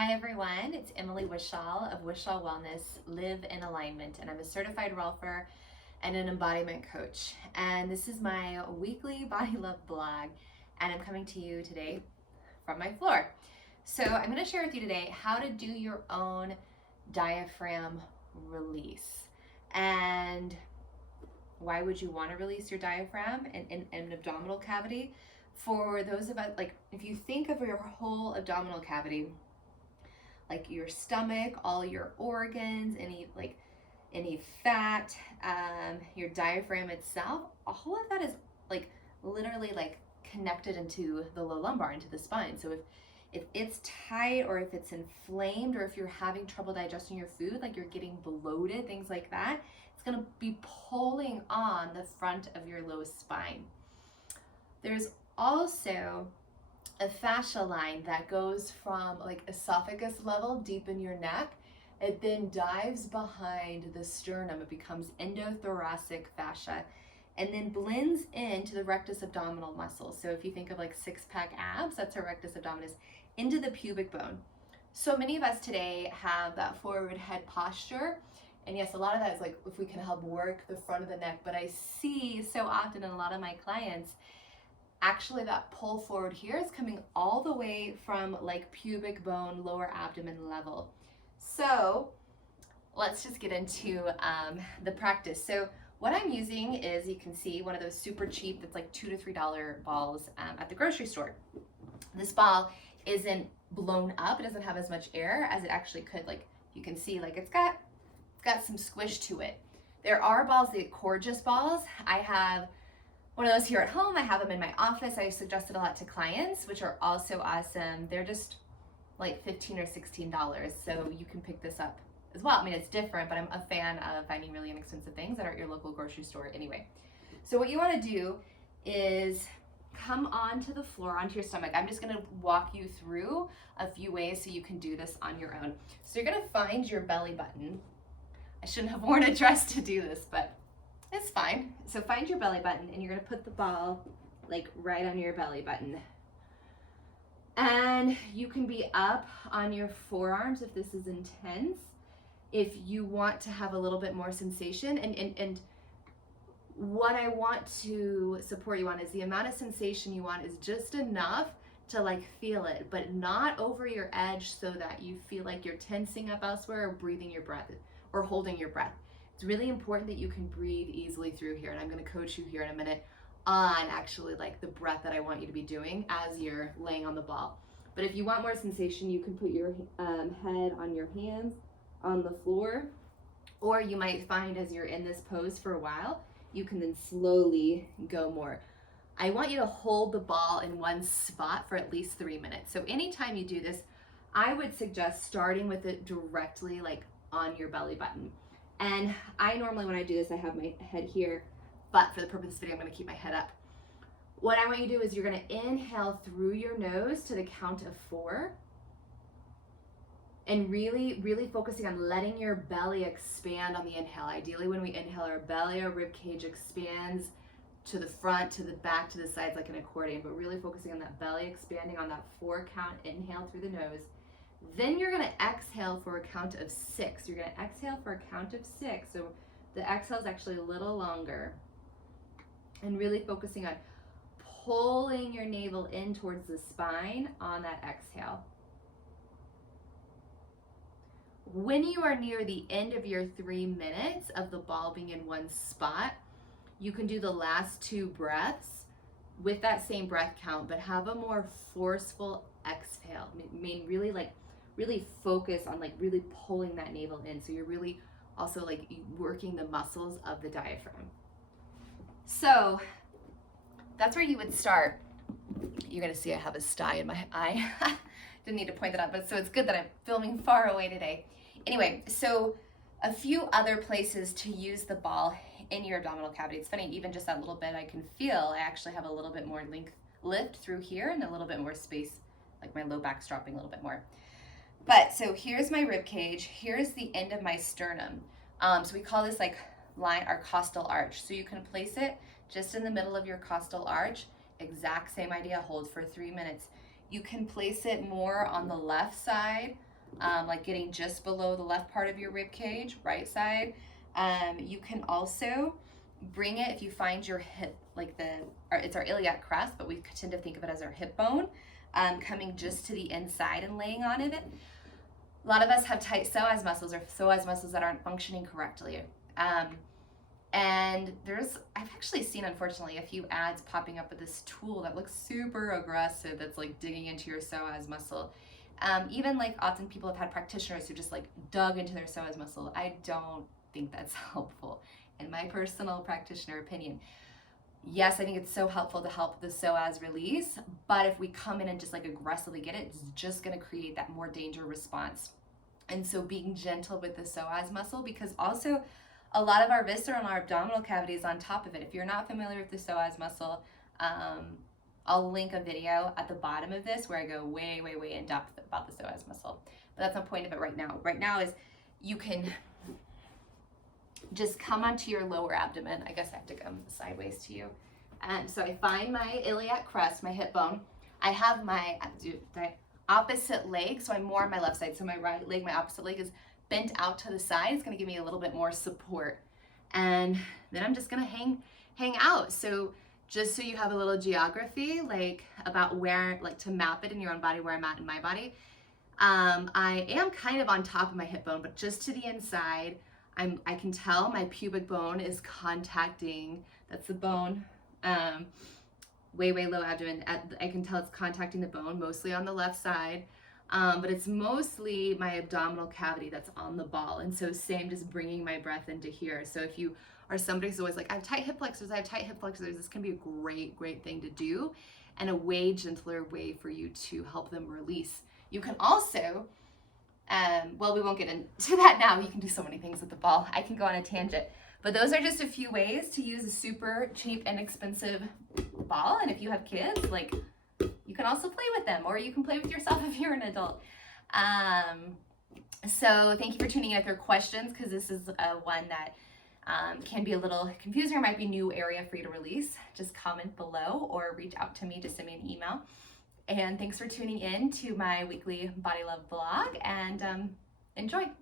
Hi everyone, it's Emily Wishall of Wishall Wellness Live in Alignment, and I'm a certified rolfer and an embodiment coach. And this is my weekly body love blog, and I'm coming to you today from my floor. So I'm going to share with you today how to do your own diaphragm release. And why would you want to release your diaphragm and an abdominal cavity? For those of us, like if you think of your whole abdominal cavity, like your stomach, all your organs, any fat, your diaphragm itself, all of that is literally connected into the low lumbar, into the spine. So if it's tight, or if it's inflamed, or if you're having trouble digesting your food, like you're getting bloated, things like that, it's gonna be pulling on the front of your low spine. There's also a fascia line that goes from esophagus level deep in your neck. It then dives behind the sternum. It becomes endothoracic fascia and then blends into the rectus abdominal muscle. So if you think of six-pack abs, that's our rectus abdominis, into the pubic bone. So many of us today have that forward head posture. And yes, a lot of that is if we can help work the front of the neck, but I see so often in a lot of my clients, actually that pull forward here is coming all the way from pubic bone, lower abdomen level. So let's just get into the practice. So what I'm using is, you can see, one of those super cheap, that's $2 to $3 balls at the grocery store. This ball isn't blown up. It doesn't have as much air as it actually could. You can see, it's got some squish to it. There are balls, the Gorgeous balls. I have one of those here at home. I have them in my office. I suggest it a lot to clients, which are also awesome. They're just $15 or $16, so you can pick this up as well. I mean, it's different, but I'm a fan of finding really inexpensive things that are at your local grocery store anyway. So what you want to do is come onto the floor, onto your stomach. I'm just going to walk you through a few ways so you can do this on your own. So you're going to find your belly button. I shouldn't have worn a dress to do this, but it's fine. So find your belly button, and you're gonna put the ball right on your belly button. And you can be up on your forearms if this is intense. If you want to have a little bit more sensation, and what I want to support you on is the amount of sensation you want is just enough to feel it, but not over your edge so that you feel like you're tensing up elsewhere or breathing your breath or holding your breath. It's really important that you can breathe easily through here, and I'm going to coach you here in a minute on actually the breath that I want you to be doing as you're laying on the ball. But if you want more sensation, you can put your head on your hands on the floor, or you might find as you're in this pose for a while, you can then slowly go more. I want you to hold the ball in one spot for at least 3 minutes. So anytime you do this, I would suggest starting with it directly on your belly button. And I normally, when I do this, I have my head here, but for the purpose of this video, I'm going to keep my head up. What I want you to do is you're going to inhale through your nose to the count of 4. And really, really focusing on letting your belly expand on the inhale. Ideally, when we inhale, our belly, our rib cage expands to the front, to the back, to the sides like an accordion, but really focusing on that belly expanding on that 4 count inhale through the nose. Then you're going to exhale for a count of 6. You're going to exhale for a count of 6. So the exhale is actually a little longer. And really focusing on pulling your navel in towards the spine on that exhale. When you are near the end of your 3 minutes of the ball being in one spot, you can do the last 2 breaths with that same breath count, but have a more forceful exhale. I mean, really focus on really pulling that navel in. So you're really also working the muscles of the diaphragm. So that's where you would start. You're gonna see I have a sty in my eye. Didn't need to point that out, but so it's good that I'm filming far away today. Anyway, so a few other places to use the ball in your abdominal cavity. It's funny, even just that little bit I can feel, I actually have a little bit more lift through here and a little bit more space, my low back's dropping a little bit more. But so here's my rib cage, here's the end of my sternum. So we call this line our costal arch. So you can place it just in the middle of your costal arch. Exact same idea, hold for 3 minutes. You can place it more on the left side like getting just below the left part of your rib cage, right side. You can also bring it if you find your hip, like it's our iliac crest, but we tend to think of it as our hip bone, coming just to the inside and laying on it. A lot of us have tight psoas muscles or psoas muscles that aren't functioning correctly. And I've actually seen, unfortunately, a few ads popping up with this tool that looks super aggressive that's like digging into your psoas muscle. Even like often people have had practitioners who just like dug into their psoas muscle. I don't think that's helpful in my personal practitioner opinion. Yes, I think it's so helpful to help the psoas release, but if we come in and just like aggressively get it, it's just going to create that more danger response. And so being gentle with the psoas muscle, because also a lot of our viscera and our abdominal cavity is on top of it. If you're not familiar with the psoas muscle, I'll link a video at the bottom of this where I go way, way, way in depth about the psoas muscle. But that's not the point of it right now. Right now is you can just come onto your lower abdomen. I guess I have to come sideways to you. So I find my iliac crest, my hip bone. I have my opposite leg, so I'm more on my left side. So my right leg, my opposite leg is bent out to the side. It's gonna give me a little bit more support. And then I'm just gonna hang out. So just so you have a little geography, like about where, like to map it in your own body, where I'm at in my body. I am kind of on top of my hip bone, but just to the inside. I can tell my pubic bone is contacting, that's the bone, way, way low abdomen. I can tell it's contacting the bone, mostly on the left side, but it's mostly my abdominal cavity that's on the ball. And so same, just bringing my breath into here. So if you are somebody who's always like, I have tight hip flexors, this can be a great, great thing to do and a way gentler way for you to help them release. You can also, well, we won't get into that now. You can do so many things with the ball. I can go on a tangent. But those are just a few ways to use a super cheap and inexpensive ball. And if you have kids, like, you can also play with them, or you can play with yourself if you're an adult. So thank you for tuning in. If there are questions, because this is one that can be a little confusing or might be a new area for you to release, just comment below or reach out to me, just send me an email. And thanks for tuning in to my weekly Body Love blog, and enjoy.